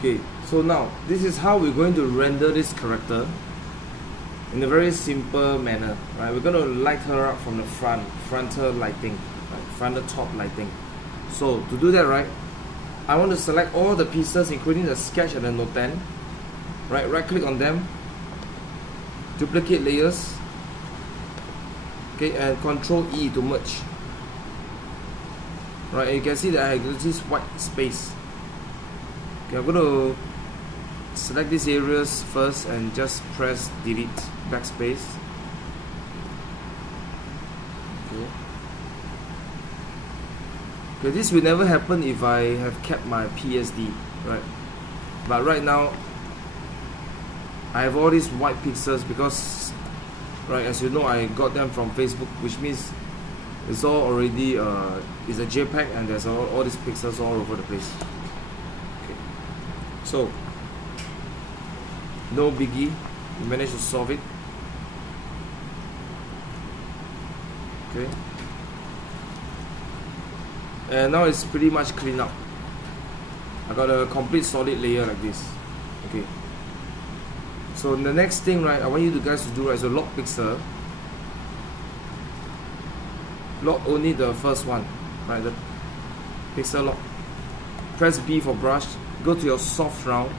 Okay, so now this is how we're going to render this character in a very simple manner, right? We're going to light her up from the frontal lighting, right? Frontal top lighting. So to do that, right, I want to select all the pieces, including the sketch and the notan, right click on them, duplicate layers, okay, and Ctrl E to merge. Right, you can see that I have this white space. Okay, I'm going to select these areas first and just press delete, backspace. Okay, this will never happen if I have kept my PSD, right? But right now I have all these white pixels because, right, as you know, I got them from Facebook, which means it's all already it's a JPEG and there's all these pixels all over the place. Okay, so no biggie, we managed to solve it. Okay, and now it's pretty much clean up. I got a complete solid layer like this. Okay, so the next thing, right, I want you guys to do, right, is a lock pixel. Lock only the first one, right, the pixel lock. Press B for brush, go to your soft round,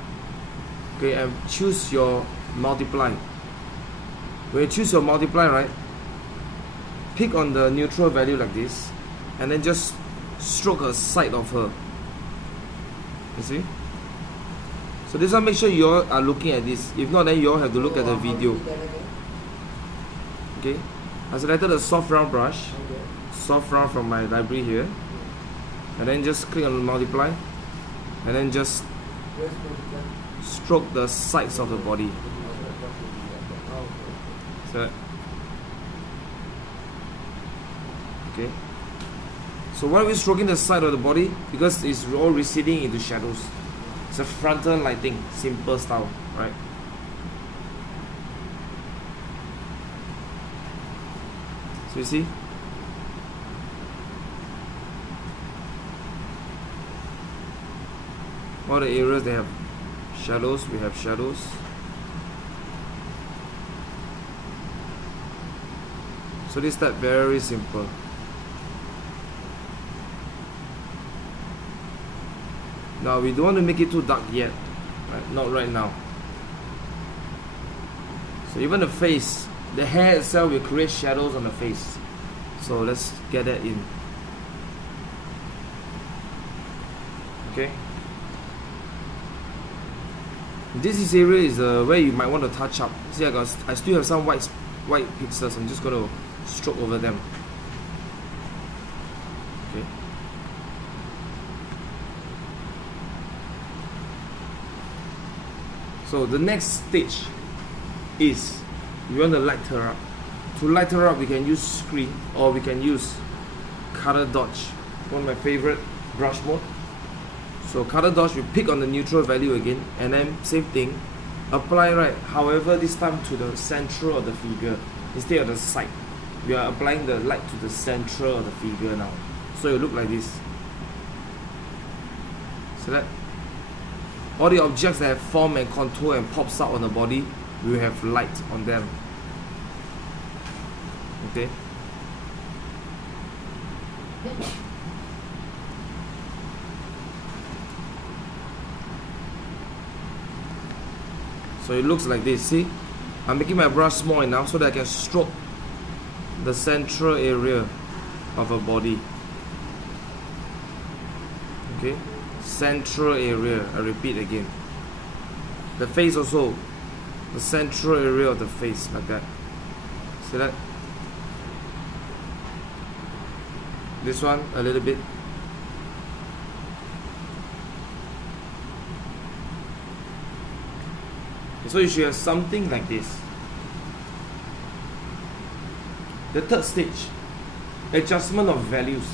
okay, and choose your multiply. When you choose your multiply, right, pick on the neutral value like this, and then just stroke a side of her. You see? So this one, make sure you all are looking at this. If not, then you all have to look at the video. Okay, I selected the soft round brush, soft round from my library here, and then just click on multiply, and then just stroke the sides of the body. So, okay. So why are we stroking the side of the body? Because it's all receding into shadows. It's a frontal lighting, simple style, right? So you see? All the areas they have shadows, we have shadows. So this step very simple. Now we don't want to make it too dark yet, right? Not right now. So even the face, the hair itself will create shadows on the face. So let's get that in. Okay. This area is where you might want to touch up. See, I still have some white pixels. I'm just going to stroke over them. Okay. So the next stage is we want to light her up. To light her up, we can use screen or we can use color dodge. One of my favorite brush mode. So color dodge, we pick on the neutral value again, and then same thing, apply, right, however this time to the central of the figure instead of the side. We are applying the light to the central of the figure now. So it look like this. Select all the objects that have form and contour and pops out on the body, we will have light on them. Okay. So it looks like this. See, I'm making my brush small enough so that I can stroke the central area of a body. Okay, central area, I repeat again. The face also, the central area of the face, like that. See that? This one a little bit. So you should have something like this. The third stage, adjustment of values.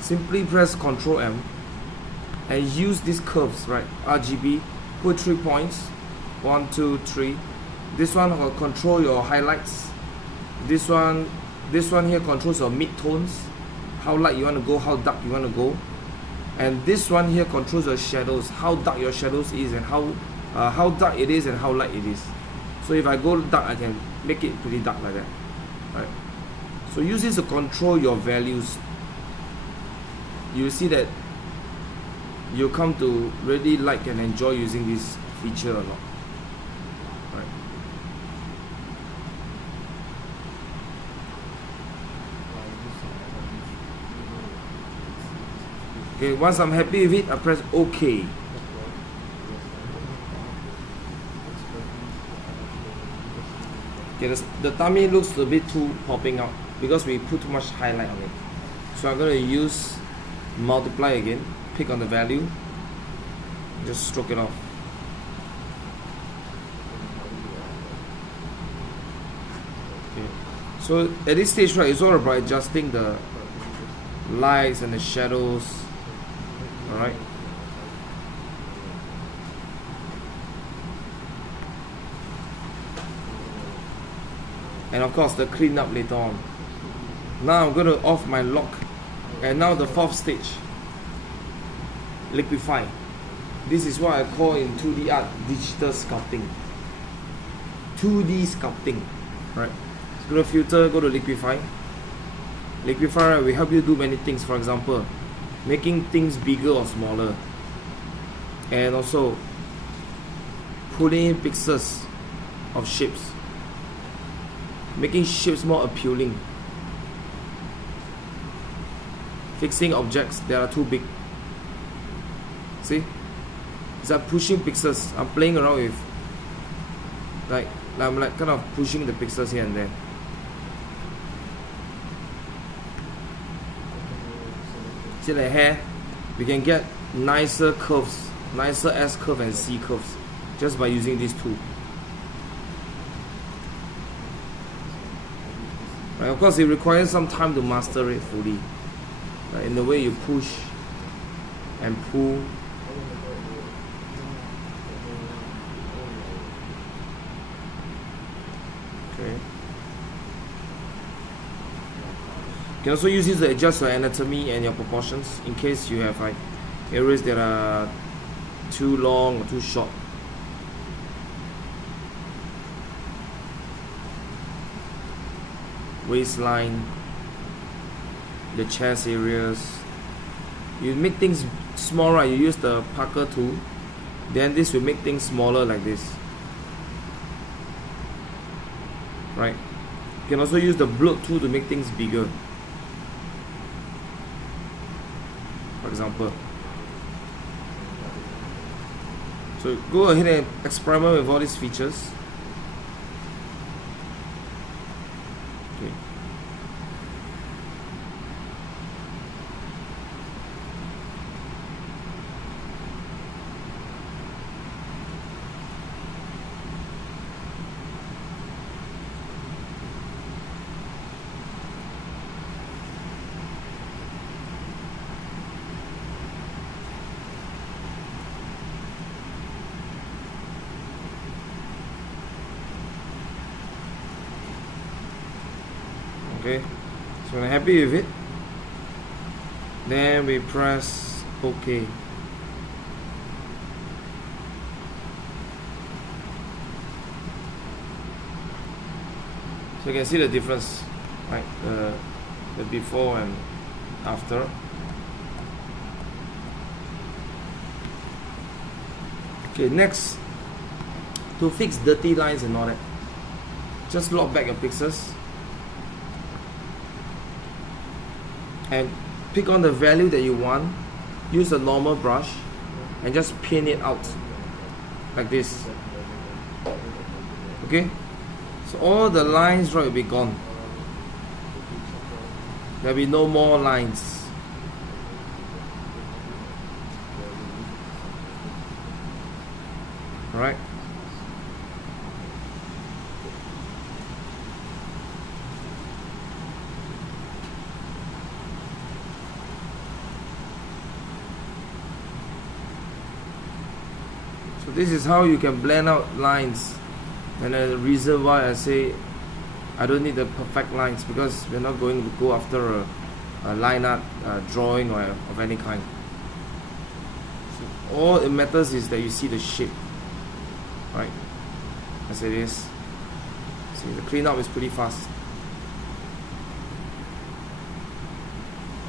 Simply press Ctrl M and use these curves, right? RGB, put 3 points, 1, 2, 3. This one will control your highlights. This one here controls your mid-tones, how light you want to go, how dark you want to go. and this one here controls your shadows, how dark your shadows is, and how dark it is and how light it is. So if I go dark, I can make it pretty dark like that, right? So use this to control your values. You see that you come to really like and enjoy using this feature a lot, right? Okay, once I'm happy with it, I press OK. Okay, the tummy looks a bit too popping out because we put too much highlight on it. So I'm going to use multiply again, pick on the value, just stroke it off. Okay. So at this stage, right, it's all about adjusting the lights and the shadows. Alright. And of course the cleanup later on. Now I'm going to off my lock. And now the fourth stage, liquefy. This is what I call in 2D art digital sculpting. 2D sculpting, right? So go to filter, go to liquefy. Liquefy will help you do many things. For example, making things bigger or smaller, and also putting in pixels of shapes, making shapes more appealing, fixing objects that are too big. See, it's like pushing pixels. I'm playing around with, I'm like kind of pushing the pixels here and there. See the hair, we can get nicer curves, nicer S curve and C curves just by using these two. Right, of course it requires some time to master it fully. Right, in the way you push and pull. Okay. You can also use this to adjust your anatomy and your proportions in case you have like areas that are too long or too short. Waistline, the chest areas. You make things small, right? You use the Parker tool, then this will make things smaller like this, right? You can also use the bloat tool to make things bigger, for example. So go ahead and experiment with all these features. Okay. Okay, so when I'm happy with it, then we press OK. So you can see the difference, right? The before and after. Okay, next, to fix dirty lines and all that, just lock back your pixels and pick on the value that you want. Use a normal brush and just pin it out like this. Okay, so all the lines, right, will be gone. There'll be no more lines. Alright. So this is how you can blend out lines, and the reason why I say I don't need the perfect lines, because we're not going to go after a line art drawing or of any kind. all it matters is that you see the shape, right, as it is. See, the cleanup is pretty fast.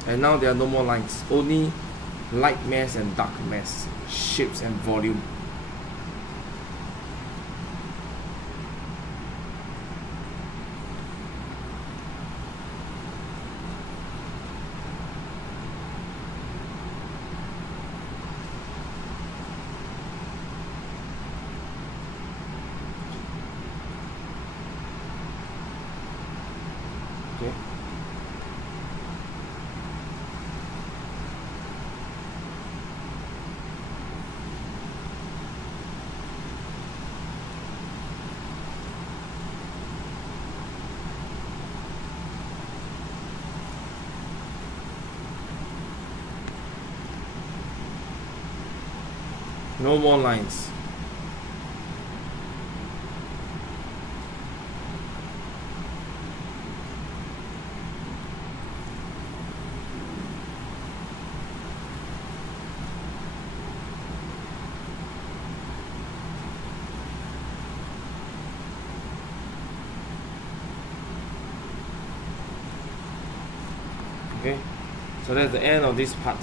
And now there are no more lines, only light mass and dark mass, shapes and volume. Okay. No more lines. Okay, so that's the end of this part.